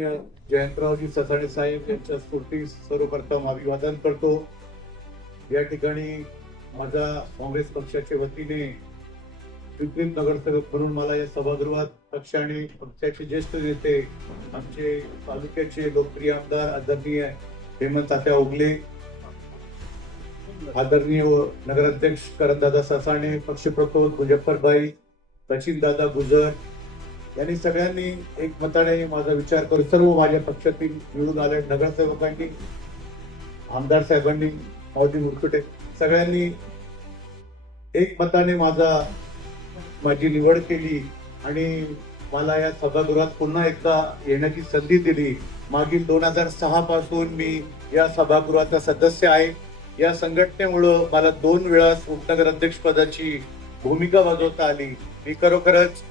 जयंतरावजी ससाणे साहेब यांच्या स्फूर्ती सर्वप्रथम अभिवादन करतो. या ठिकाणी माझा काँग्रेस पक्षाच्या वतीने विपरीत नगरसेवक म्हणून मला या सभागृहात पक्षाने पक्षाचे ज्येष्ठ नेते आमचे तालुक्याचे लोकप्रिय आमदार आदरणीय हेमंत तात्या ओगले आदरणीय नगराध्यक्ष करणदादा ससाणे पक्षप्रमुख मुजफ्फरभाई सचिन दादा गुजर यांनी सगळ्यांनी एक मताने माझा विचार करून सर्व माझ्या पक्षातील निवडून आले नगरसेवकांनी आमदार साहेबांनी मावजी मुरकुटे सगळ्यांनी एक मताने माझा माझी निवड केली आणि मला या सभागृहात पुन्हा एकदा येण्याची संधी दिली. मागील दोन हजार सहा पासून मी या सभागृहाचा सदस्य आहे. या संघटनेमुळं मला दोन वेळा उपनगर अध्यक्षपदाची भूमिका बजावता आली. मी खरोखरच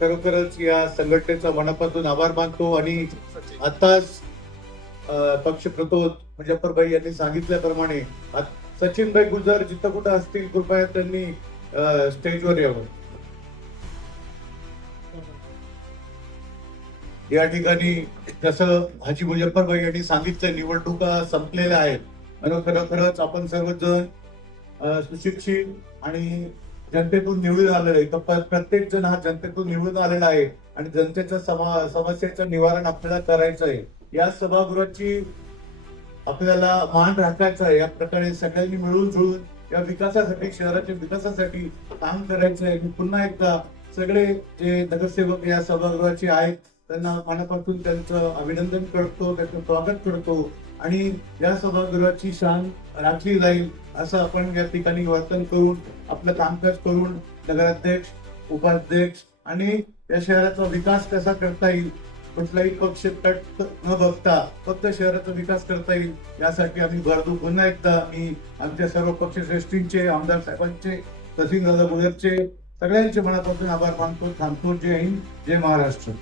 खरोखरच या संघटनेचा मनापासून आभार मानतो आणि आताच अं, पक्षप्रतोद मुजफ्फरभाई यांनी सांगितल्याप्रमाणे सचिनभाई गुजर जिथं कुठं असतील कृपया त्यांनी स्टेजवर यावं. या ठिकाणी जसं हाजी मुजफ्फरभाई यांनी सांगितलं निवडणुका संपलेल्या आहेत. आणि खरोखरच आपण सर्वजण सुशिक्षित आणि जनतेतून निवडून आलेलं आहे. तर प्र- प्रत्येक जण हा जनतेतून निवडून आलेला आहे आणि जनतेच्या समा समस्येचं निवारण आपल्याला करायचं आहे. या सभागृहाची आपल्याला मान राखायचं आहे. या प्रकारे सगळ्यांनी मिळून जुळून या विकासासाठी शहराच्या विकासासाठी काम करायचं आहे. मी पुन्हा एकदा सगळे जे नगरसेवक या सभागृहाचे आहेत त्यांना मनापासून त्यांचं अभिनंदन करतो त्यांचं स्वागत करतो. आणि या सभागृहाची शान राखली जाईल असं आपण या ठिकाणी वर्तन करून आपलं कामकाज करून नगराध्यक्ष उपाध्यक्ष आणि या शहराचा विकास कसा करता येईल? कुठलाही पक्ष तट न बघता फक्त शहराचा विकास करता येईल यासाठी आम्ही भरदू. पुन्हा एकदा मी आमच्या सर्व पक्षश्रेष्ठींचे आमदार साहेबांचे सचिन दादा गुजरचे सगळ्यांचे मनापासून आभार मानतो. थांबतो. जय हिंद जय महाराष्ट्र.